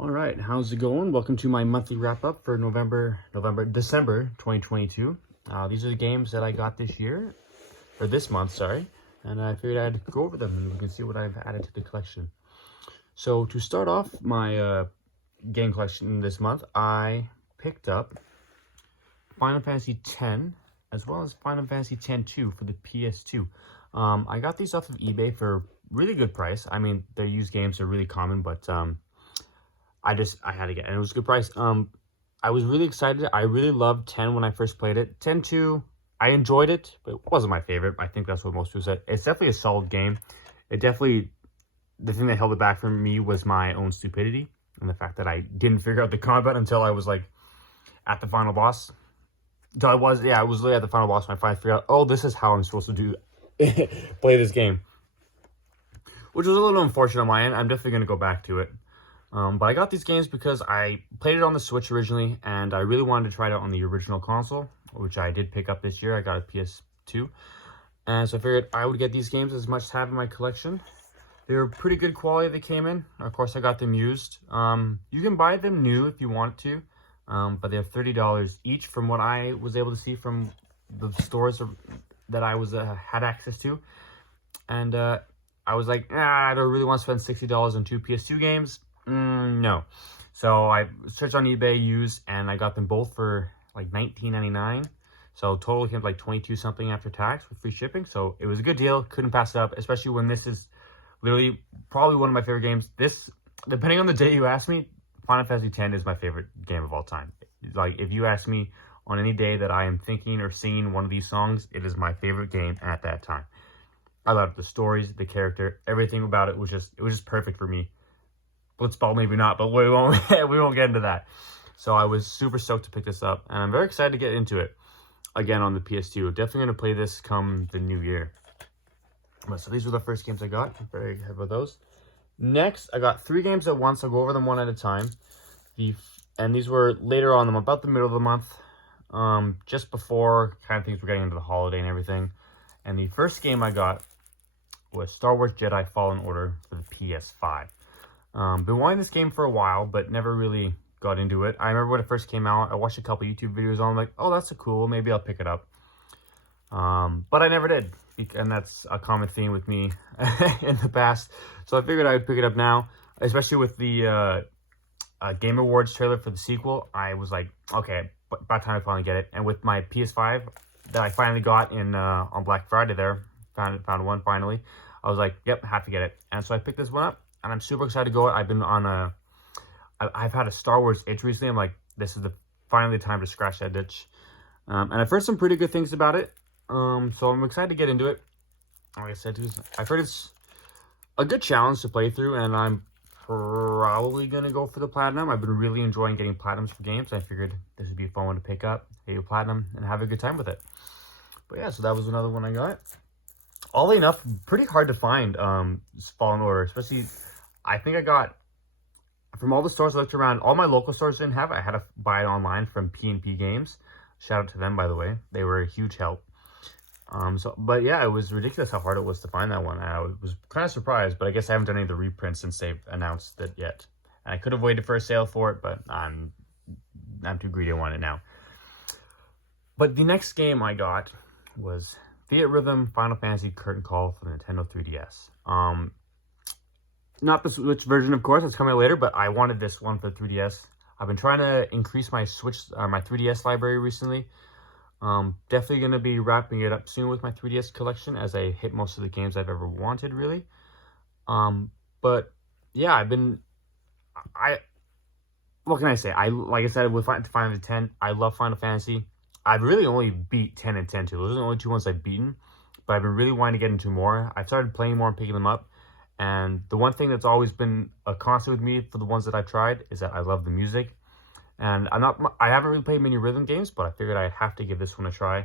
All right, how's it going? Welcome to my monthly wrap up for December 2022. These are the games that I got this year, or this month, sorry. And I figured I'd go over them and we can see what I've added to the collection. So to start off my game collection this month, I picked up Final Fantasy X as well as Final Fantasy X-2 for the PS2. I got these off of eBay for a really good price. I mean, their used games are really common, but I had to get it. And it was a good price. I was really excited. I really loved 10 when I first played it. 10-2, I enjoyed it, but it wasn't my favorite. I think that's what most people said. It's definitely a solid game. The thing that held it back from me was my own stupidity and the fact that I didn't figure out the combat until I was like at the final boss. I was literally at the final boss when I finally figured out, oh, this is how I'm supposed to do play this game. Which was a little unfortunate on my end. I'm definitely going to go back to it. But I got these games because I played it on the Switch originally, and I really wanted to try it out on the original console, which I did pick up this year. I got a PS2. And so I figured I would get these games as much to have in my collection. They were pretty good quality they came in. Of course, I got them used. You can buy them new if you want to, but they're $30 each from what I was able to see from the stores that I had access to. And I was like, I don't really want to spend $60 on two PS2 games. No. So I searched on eBay used, and I got them both for like $19.99. So total came like 22 something after tax with free shipping. So it was a good deal. Couldn't pass it up, especially when this is literally probably one of my favorite games. This, depending on the day you ask me, Final Fantasy X is my favorite game of all time. Like, if you ask me on any day that I am thinking or singing one of these songs, it is my favorite game at that time. I loved the stories, the character, everything about it was just perfect for me. Blitzball maybe not, but we won't get into that. So I was super stoked to pick this up, and I'm very excited to get into it again on the PS2. Definitely going to play this come the new year. So these were the first games I got. I'm very happy with those. Next, I got 3 games at once. I'll go over them one at a time. And these were later on, about the middle of the month, just before kind of things were getting into the holiday and everything. And the first game I got was Star Wars Jedi Fallen Order for the PS5. Been wanting this game for a while, but never really got into it. I remember when it first came out, I watched a couple YouTube videos on, like, oh, that's cool, maybe I'll pick it up. But I never did, and that's a common theme with me in the past. So I figured I would pick it up now, especially with the Game Awards trailer for the sequel. I was like, okay, by the time I finally get it. And with my PS5 that I finally got on Black Friday there, found one finally, I was like, yep, have to get it. And so I picked this one up. And I'm super excited to go. I've had a Star Wars itch recently. I'm like, this is finally the time to scratch that itch. And I've heard some pretty good things about it. So I'm excited to get into it. Like I said, I've heard it's a good challenge to play through, and I'm probably going to go for the Platinum. I've been really enjoying getting Platinums for games. I figured this would be a fun one to pick up, get a Platinum, and have a good time with it. But yeah, so that was another one I got. Oddly enough, pretty hard to find Fallen Order, especially, I think I got, from all the stores I looked around, all my local stores didn't have it. I had to buy it online from P&P Games. Shout out to them, by the way. They were a huge help. But yeah, it was ridiculous how hard it was to find that one. I was kind of surprised, but I guess I haven't done any of the reprints since they've announced it yet. And I could have waited for a sale for it, but I'm too greedy. I want it now. But the next game I got was Theatrhythm Final Fantasy Curtain Call for the Nintendo 3DS. Not the Switch version, of course, it's coming out later, but I wanted this one for the 3DS. I've been trying to increase my my 3DS library recently. Definitely going to be wrapping it up soon with my 3DS collection as I hit most of the games I've ever wanted, really. But yeah, what can I say? Like I said, with Final Fantasy X, I love Final Fantasy. I've really only beat 10 and 10 too. Those are the only 2 ones I've beaten, but I've been really wanting to get into more. I've started playing more and picking them up. And the one thing that's always been a constant with me for the ones that I've tried is that I love the music. And I haven't really played many rhythm games, but I figured I'd have to give this one a try.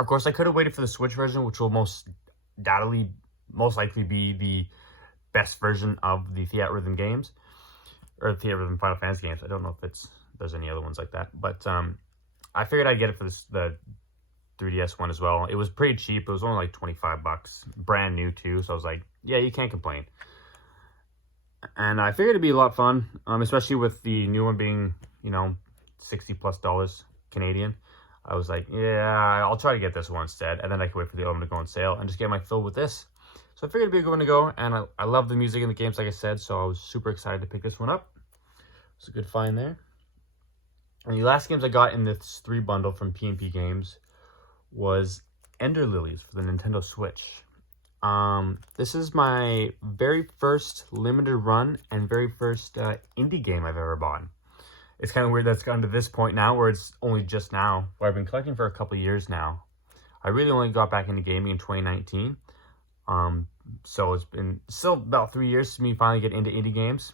Of course, I could have waited for the Switch version, which will most likely be the best version of the Theatrhythm games, or the Theatrhythm Final Fantasy games. I don't know if there's any other ones like that, but I figured I'd get it for the 3DS one as well. It was pretty cheap. It was only like $25, brand new too. So I was like, yeah, you can't complain. And I figured it'd be a lot of fun, especially with the new one being, $60+ Canadian. I was like, yeah, I'll try to get this one instead. And then I can wait for the other one to go on sale and just get my fill with this. So I figured it'd be a good one to go. And I love the music in the games, like I said. So I was super excited to pick this one up. It's a good find there. And the last games I got in this 3 bundle from PNP Games was Ender Lilies for the Nintendo Switch. This is my very first limited run and very first indie game I've ever bought. It's kind of weird that's gotten to this point now where it's only just now, where I've been collecting for a couple of years now. I really only got back into gaming in 2019. So it's been still about 3 years to me finally get into indie games.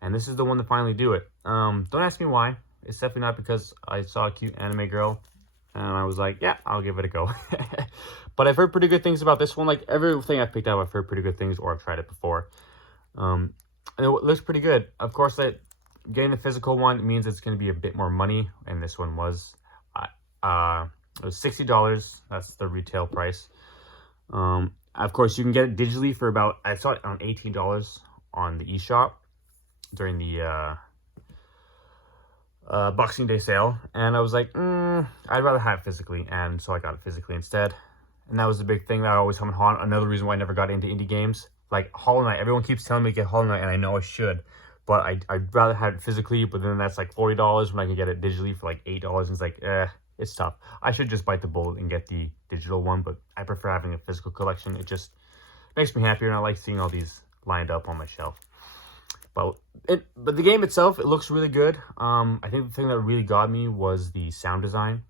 And this is the one to finally do it. Don't ask me why. It's definitely not because I saw a cute anime girl and I was like, yeah, I'll give it a go. But I've heard pretty good things about this one. Like everything I've picked up, I've heard pretty good things or I've tried it before. And it looks pretty good. Of course, getting the physical one means it's going to be a bit more money. And this one was, it was $60. That's the retail price. Of course, you can get it digitally for about, I saw it on $18 on the eShop during the Boxing Day sale, and I was like, I'd rather have it physically, and so I got it physically instead. And that was the big thing that I always come on. Another reason why I never got into indie games, like Hollow Knight. Everyone keeps telling me to get Hollow Knight, and I know I should, but I'd rather have it physically. But then that's like $40 when I can get it digitally for like $8, and it's like, it's tough. I should just bite the bullet and get the digital one, but I prefer having a physical collection. It just makes me happier, and I like seeing all these lined up on my shelf. But the game itself, it looks really good. I think the thing that really got me was the sound design.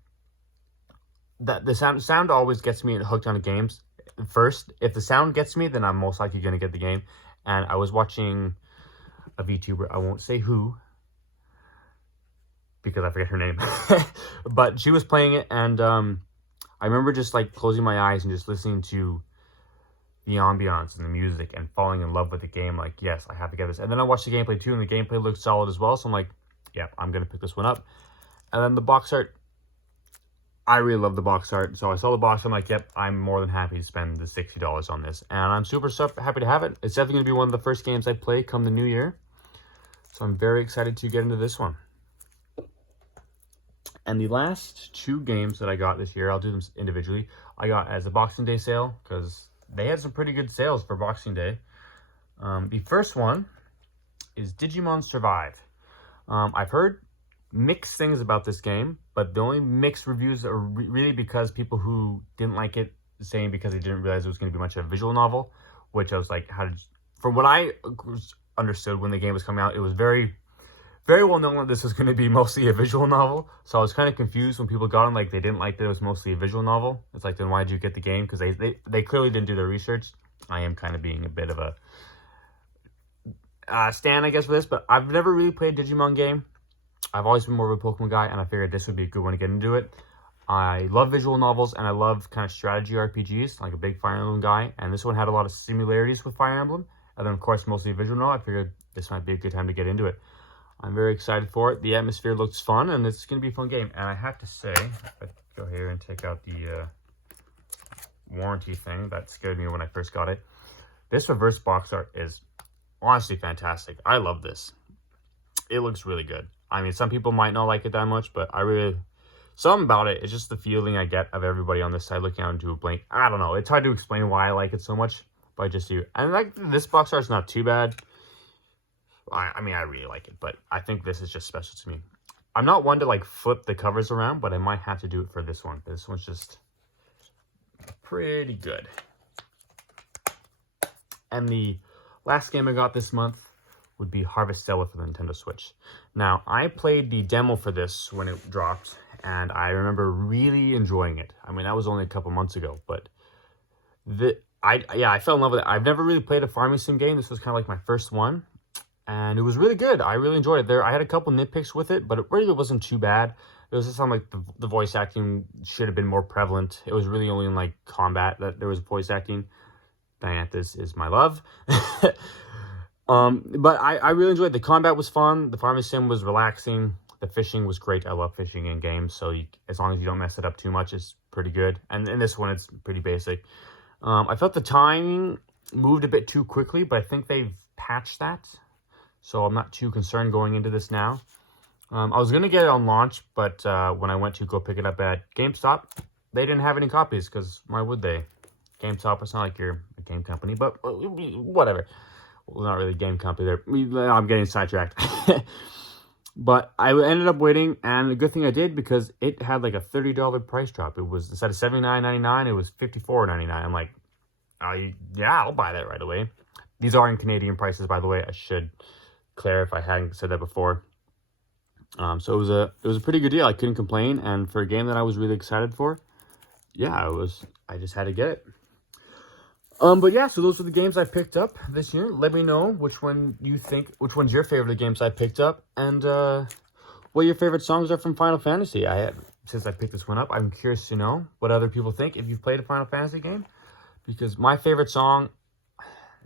The sound always gets me hooked on the games. First, if the sound gets me, then I'm most likely going to get the game. And I was watching a VTuber, I won't say who, because I forget her name. But she was playing it, and I remember just like closing my eyes and just listening to the ambiance and the music and falling in love with the game. Like, yes, I have to get this. And then I watched the gameplay too, and the gameplay looked solid as well. So I'm like, yeah, I'm going to pick this one up. And then the box art, I really love the box art. So I saw the box, I'm like, yep, I'm more than happy to spend the $60 on this. And I'm super happy to have it. It's definitely going to be one of the first games I play come the new year. So I'm very excited to get into this one. And the last 2 games that I got this year, I'll do them individually. I got as a Boxing Day sale, because they had some pretty good sales for Boxing Day. The first one is Digimon Survive. I've heard mixed things about this game, but the only mixed reviews are really because people who didn't like it saying because they didn't realize it was going to be much of a visual novel, which I was like, from what I understood when the game was coming out, it was very, very well known that this was going to be mostly a visual novel. So I was kind of confused when people got it, like they didn't like that it was mostly a visual novel. It's like, then why did you get the game? Because they clearly didn't do their research. I am kind of being a bit of a stan, I guess, for this, but I've never really played a Digimon game. I've always been more of a Pokemon guy, and I figured this would be a good one to get into it. I love visual novels, and I love kind of strategy RPGs, like a big Fire Emblem guy, and this one had a lot of similarities with Fire Emblem, and then, of course, mostly visual novel. I figured this might be a good time to get into it. I'm very excited for it. The atmosphere looks fun, and it's going to be a fun game. And I have to say, if I go here and take out the warranty thing that scared me when I first got it, this reverse box art is honestly fantastic. I love this. It looks really good. I mean, some people might not like it that much, but something about it, it's just the feeling I get of everybody on this side looking out into a blank. I don't know. It's hard to explain why I like it so much, but I just do. And like this box art's not too bad. I mean, I really like it, but I think this is just special to me. I'm not one to like flip the covers around, but I might have to do it for this one. This one's just pretty good. And the last game I got this month would be Harvestella for the Nintendo Switch. Now, I played the demo for this when it dropped, and I remember really enjoying it. I mean, that was only a couple months ago, but I fell in love with it. I've never really played a farming sim game. This was kind of like my first one, and it was really good. I really enjoyed it. I had a couple nitpicks with it, but it really wasn't too bad. It was just something like the voice acting should have been more prevalent. It was really only in like combat that there was voice acting. Dianthus is my love. But I really enjoyed it. The combat was fun. The farming sim was relaxing. The fishing was great. I love fishing in games, so as long as you don't mess it up too much, it's pretty good. And in this one, it's pretty basic. I felt the timing moved a bit too quickly, but I think they've patched that. so I'm not too concerned going into this now. I was going to get it on launch, but when I went to go pick it up at GameStop, they didn't have any copies, because why would they? GameStop, it's not like you're a game company, but whatever. Well, not really a game company. I'm getting sidetracked. But I ended up waiting, and the good thing I did, because it had like a $30 price drop. It was, instead of $79.99, it was $54.99. I'm like, yeah, I'll buy that right away. These are in Canadian prices, by the way. I should clarify, I hadn't said that before. So it was a pretty good deal. I couldn't complain, and for a game that I was really excited for, yeah, I just had to get it. But yeah, so those are the games I picked up this year. Let me know which one's your favorite games I picked up, and what your favorite songs are from Final Fantasy. Since I picked this one up, I'm curious to know what other people think if you've played a Final Fantasy game. Because my favorite song,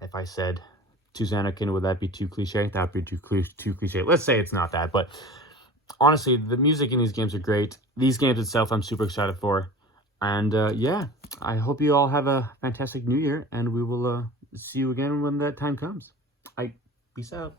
if I said To Xanakin, would that be too cliche? That would be too cliche. Let's say it's not that, but honestly, the music in these games are great. These games itself, I'm super excited for. And yeah, I hope you all have a fantastic new year, and we will see you again when that time comes. Peace out.